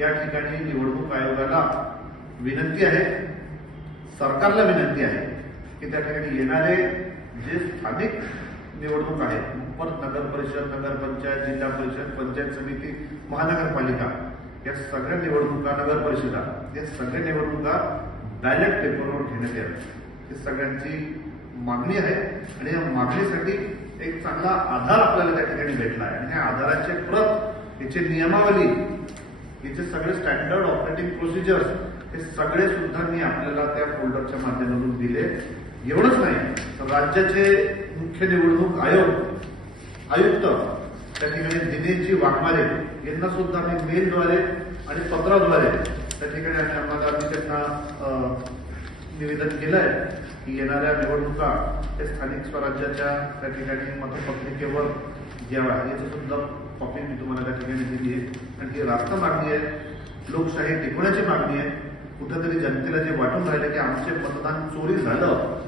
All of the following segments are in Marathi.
या ठिकाणी निवडणूक आयोगाला विनंती आहे, सरकारला विनंती आहे की त्या ठिकाणी येणारे जे स्थानिक निवडणूक आहे, परत नगर परिषद, नगरपंचायत, जिल्हा परिषद, पंचायत समिती, महानगरपालिका या सगळ्या निवडणुका, नगर परिषदा या सगळ्या निवडणुका बॅलेट पेपरवर घेण्यात याव्या, ही सगळ्यांची मागणी आहे। आणि या मागणीसाठी एक चांगला आधार आपल्याला त्या ठिकाणी भेटला आहे आणि या आधाराचे प्रत, याची नियमावली, याचे सगळे स्टँडर्ड ऑपरेटिंग प्रोसिजर्स हे सगळे सुद्धा मी आपल्याला त्या फोल्डरच्या माध्यमातून दिले। एवढंच नाही तर राज्याचे मुख्य निवडणूक आयुक्त त्या ठिकाणी दिनेशजी वाघमारे यांना सुद्धा मी मेलद्वारे आणि पत्राद्वारे त्या ठिकाणी आम्ही त्यांना निवेदन केलंय की येणाऱ्या निवडणुका हे स्थानिक स्वराज्याच्या त्या ठिकाणी मतपत्रिकेवर घ्याव्या, याची सुद्धा कॉपी मी तुम्हाला त्या ठिकाणी दिली आहे। आणि ही रास्त मागणी आहे, लोकशाही टिकवण्याची मागणी आहे। कुठेतरी जनतेला जे वाटून राहिलं की आमचे मतदान चोरी झालं,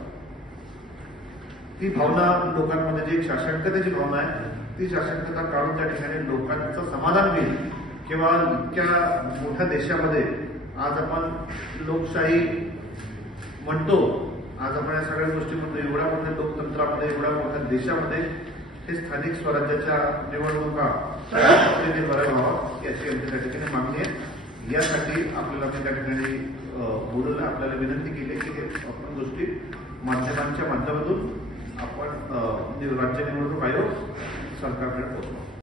ती भावना लोकांमध्ये जी शासनकतेची भावना आहे, ती शासनकता काढून त्या ठिकाणी लोकांचं समाधान होईल। किंवा इतक्या मोठ्या देशामध्ये आज आपण लोकशाही म्हणतो, आज आपण या सगळ्या गोष्टी म्हणतो, एवढ्या मोठ्या लोकतंत्रामध्ये, एवढ्या मोठ्या देशामध्ये हे स्थानिक स्वराज्याच्या निवडणुका व्हावा याची आमची त्या ठिकाणी मागणी आहे। यासाठी आपल्याला मी त्या ठिकाणी बोलून आपल्याला विनंती केली की आपण गोष्टी माध्यमांच्या माध्यमातून आपण राज्य निवडणूक आयोग सरकारकडे पोहोचवा।